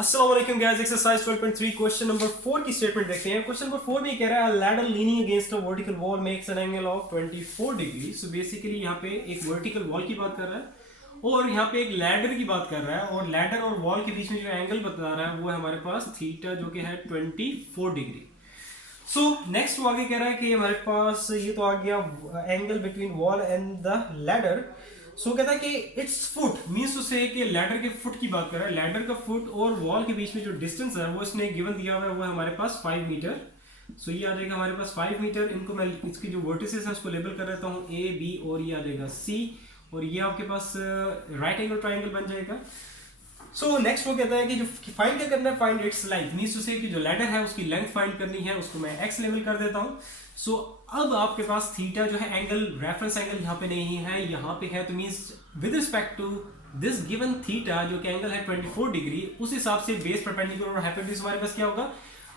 अस्सलाम वालेकुम guys, exercise 12.3 question number 4 की स्टेटमेंट देखते हैं। क्वेश्चन नंबर 4 में कह रहा है ladder leaning against a vertical wall makes an angle of 24 degree. So basically यहाँ पे एक वर्टिकल वॉल की बात कर रहा है और यहाँ पे एक लैडर की बात कर रहा है, और लैडर और वॉल के बीच में जो एंगल बता रहा है वो है हमारे पास थीटा, जो कि है 24 डिग्री। सो नेक्स्ट वो आगे कह रहा है कि हमारे पास ये तो आ गया angle between wall and the ladder. So कहता है कि it's foot means to say कि लैडर के फुट की बात कर रहा है। लैडर का फुट और वॉल के बीच में जो डिस्टेंस है वो इसने गिवन दिया हुआ है, वो है हमारे पास 5 मीटर। सो ये आ जाएगा हमारे पास 5 मीटर। इनको मैं इसकी जो वर्टिसेस है उसको लेबल कर देता हूँ ए बी, और ये आ जाएगा सी, और ये आपके पास राइट एंगल ट्राइंगल बन जाएगा। सो नेक्स्ट वो कहता है कि जो फाइंड क्या करना है, find its length means to say कि जो लैडर है उसकी लेंथ फाइंड करनी है, उसको मैं एक्स लेवल कर देता हूँ। सो अब आपके पास थीटा जो है एंगल, रेफरेंस एंगल यहाँ पे नहीं है, यहाँ पे है, तो means with respect to this given theta जो कि एंगल है 24 डिग्री, उस हिसाब से बेस परपेंडिकुलर और हाइपोटेन्यूज हमारे पास क्या होगा।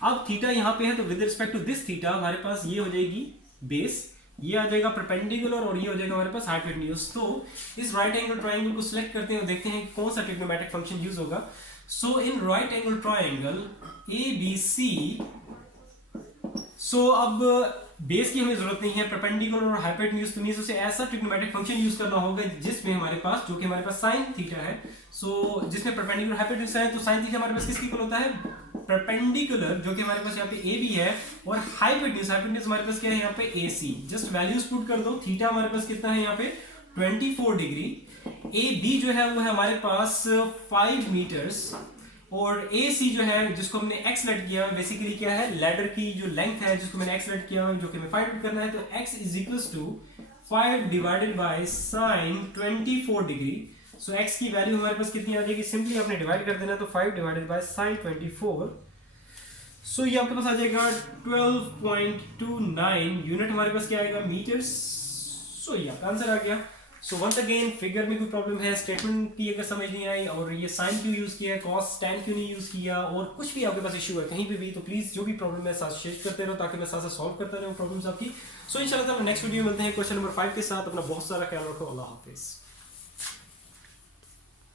अब थीटा यहाँ पे है तो with respect to this theta हमारे पास ये हो जाएगी बेस, ये आ जाएगा परपेंडिकुलर, और ये हो जाएगा हमारे पास हाइपोटेन्यूज। तो इस राइट एंगल ट्रायंगल को सिलेक्ट करते हैं और देखते हैं कौन सा ट्रिग्नोमेट्रिक फंक्शन यूज होगा। So in right angle triangle A B C, so अब बेस की हमें जरूरत नहीं है, परपेंडिकुलर और हाइपोटेन्यूज, तो मींस उसे ऐसा ट्रिग्नोमेट्रिक फंक्शन यूज करना होगा जिसमें हमारे पास, जो कि हमारे पास sin थीटा है, सो जिसमें परपेंडिकुलर हाइपोटेन्यूज है, तो sin थीटा हमारे पास किसके इक्वल होता है, परपेंडिकुलर, जो कि हमारे पास यहाँ पे ए बी है, और हाइपोटेन्यूज हमारे पास क्या है यहाँ पे ए सी। जस्ट वैल्यूज पुट कर दो। थीटा हमारे पास कितना है यहाँ पे 24 डिग्री, ए बी जो है वो है हमारे पास 5 मीटर्स, और ए सी जो है जिसको हमने एक्स लेट किया, बेसिकली क्या है, लैडर की जो लेंथ है जिसको मैंने एक्स लेट किया, जो कि हमें फाइंड आउट करना है, तो x is equals to 5 divided by sine 24 degree. So x की वैल्यू हमारे पास कितनी आ जाएगी, सिंपली आपने डिवाइड कर देना, तो 5 डिवाइडेड बाय साइन 24। सो ये आपके पास आ जाएगा 12.29 यूनिट, हमारे पास क्या आएगा, मीटर्स। सो ये आपका आंसर आ गया। सो वंस अगेन फिगर में कोई प्रॉब्लम है, स्टेटमेंट की अगर समझ नहीं आई, और ये साइन क्यों यूज किया है, कॉस टैन क्यों नहीं यूज किया, और कुछ भी आपके पास इशू है कहीं पे भी, तो प्लीज जो भी प्रॉब्लम है साथ शेयर करते रहो, ताकि मैं साथ साथ सॉल्व करता रहूं प्रॉब्लम्स आपकी। सो इंशाल्लाह नेक्स्ट वीडियो में मिलते हैं क्वेश्चन नंबर 5 के साथ। अपना बहुत सारा ख्याल रखो। अल्लाह हाफिज।